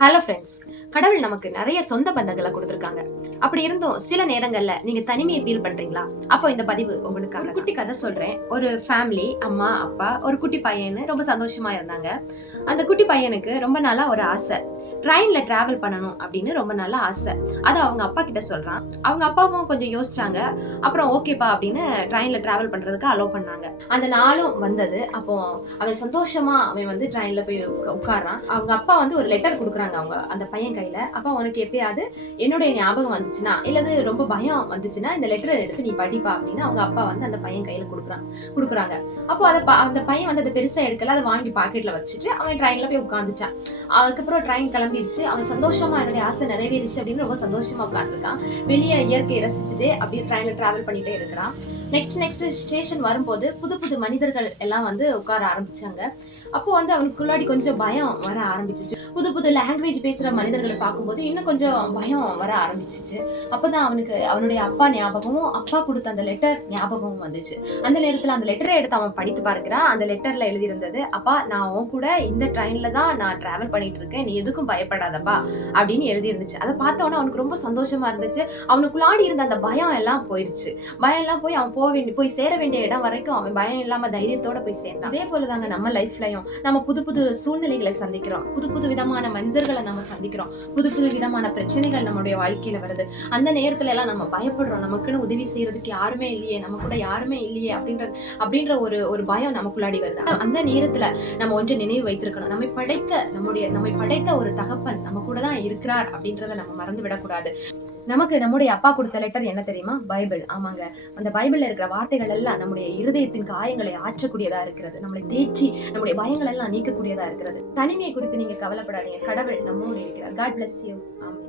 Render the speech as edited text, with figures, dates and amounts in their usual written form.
Hello friends. கடவுள் நமக்கு நிறைய சொந்த பந்தங்களை கொடுத்துருக்காங்க. அப்படி இருந்தும் சில நேரங்கள்ல நீங்க தனிமையை ஃபீல் பண்றீங்களா? அப்போ இந்த பதிவு உங்களுக்கு ஒரு குட்டி கதை சொல்றேன். ஒரு ஃபேமிலி, அம்மா அப்பா ஒரு குட்டி பையன்னு ரொம்ப சந்தோஷமா இருந்தாங்க. அந்த குட்டி பையனுக்கு ரொம்ப நாளா ஒரு ஆசை, ட்ரெயின்ல டிராவல் பண்ணணும் அப்படின்னு ரொம்ப நாளா ஆசை. அது அவங்க அப்பா கிட்ட சொல்றான். அவங்க அப்பாவும் கொஞ்சம் யோசிச்சாங்க. அப்புறம் ஓகேப்பா அப்படின்னு ட்ரெயின்ல டிராவல் பண்றதுக்கு அலோவ் பண்ணாங்க. அந்த நாளும் வந்தது. அப்போ அவன் சந்தோஷமா அவன் வந்து ட்ரெயின்ல போய் உட்கார்றான். அவங்க அப்பா வந்து ஒரு லெட்டர் கொடுக்குறாங்க அவங்க அந்த பையன் கையில. அப்பா, உனக்கு எப்பயாவது என்னுடைய ஞாபகம் வந்துச்சுன்னா இல்லது ரொம்ப பயம் வந்துச்சுன்னா இந்த லெட்டரை எடுத்து நீ படிப்பா அப்படின்னு அவங்க அப்பா வந்து அந்த பையன் கையில கொடுக்குறாங்க. அப்போ அந்த பையன் வந்து அதை பெருசா எடுக்கல, அதை வாங்கி பாக்கெட்ல வச்சுட்டு அவன் ட்ரெயின்ல போய் உட்காந்துச்சான். அதுக்கப்புறம் ட்ரெயின் கிளம்பிடுச்சு. அவன் சந்தோஷமா என்னுடைய ஆசை நிறைவேறிச்சு அப்படின்னு ரொம்ப சந்தோஷமா உட்காந்துருக்கான். வெளியே இயற்கையை ரசிச்சுட்டு அப்படியே ட்ரெயின்ல டிராவல் பண்ணிட்டே இருக்கிறான். நெக்ஸ்ட் ஸ்டேஷன் வரும்போது புது புது மனிதர்கள் எல்லாம் வந்து உட்கார ஆரம்பிச்சாங்க. அப்போ வந்து அவனுக்குள்ளாடி கொஞ்சம் பயம் வர ஆரம்பிச்சிச்சு. புது புது லாங்குவேஜ் பேசுற மனிதர்களை பார்க்கும்போது இன்னும் கொஞ்சம் பயம் வர ஆரம்பிச்சிச்சு. அப்பதான் அவனுக்கு அவனுடைய அப்பா ஞாபகமும், அப்பா கொடுத்த அந்த லெட்டர் ஞாபகமும் வந்துச்சு. அந்த நேரத்துல அந்த லெட்டரை எடுத்து அவன் படித்து பார்க்கிறான். அந்த லெட்டர்ல எழுதியிருந்தது, அப்பா, நான் உன் கூட இந்த ட்ரெயின்ல தான் நான் டிராவல் பண்ணிட்டு இருக்கேன், நீ எதுக்கும் பயப்படாதப்பா அப்படின்னு எழுதி இருந்துச்சு. அதை பார்த்தோன்னா அவனுக்கு ரொம்ப சந்தோஷமா இருந்துச்சு. அவனுக்குள்ளாடி இருந்த அந்த பயம் எல்லாம் போயிருச்சு. பயம் எல்லாம் போய் அவன் போய் சேர வேண்டிய இடம் வரைக்கும் அவன் பயம் இல்லாம தைரியத்தோட போய் சேர்ந்தான். அதே போலதாங்க நம்ம லைஃப்லயும் நம்ம புது புது சூழ்நிலைகளை சந்திக்கிறோம், புது புது விதமான மனிதர்களை நம்ம சந்திக்கிறோம், புது புது விதமான பிரச்சனைகள் நம்மளுடைய வாழ்க்கையில வருது. அந்த நேரத்துல எல்லாம் நம்ம பயப்படுறோம். நமக்குன்னு உதவி செய்யறதுக்கு யாருமே இல்லையே, நம்ம கூட யாருமே இல்லையே அப்படின்ற ஒரு பயம் நமக்குள்ளாடி வருது. அந்த நேரத்துல நம்ம ஒன்றை நினைவு வைத்திருக்கணும். நம்மை படைத்த ஒரு தகப்பன் நம்ம கூட தான் இருக்கிறார் அப்படின்றத நம்ம மறந்து விடக்கூடாது. நமக்கு நம்முடைய அப்பா கொடுத்த லெட்டர் என்ன தெரியுமா? பைபிள். ஆமாங்க, அந்த பைபிள்ல இருக்கிற வார்த்தைகள் எல்லாம் நம்முடைய இருதயத்தின் காயங்களை ஆற்றக்கூடியதா இருக்கிறது. நம்மளை தேய்ச்சி நம்முடைய பயங்கள் எல்லாம் நீக்கக்கூடியதா இருக்கிறது. தனிமையை குறித்து நீங்க கவலைப்படாதீங்க. கடவுள் நம்மோடு இருக்கிறார். God bless you. ஆமென்.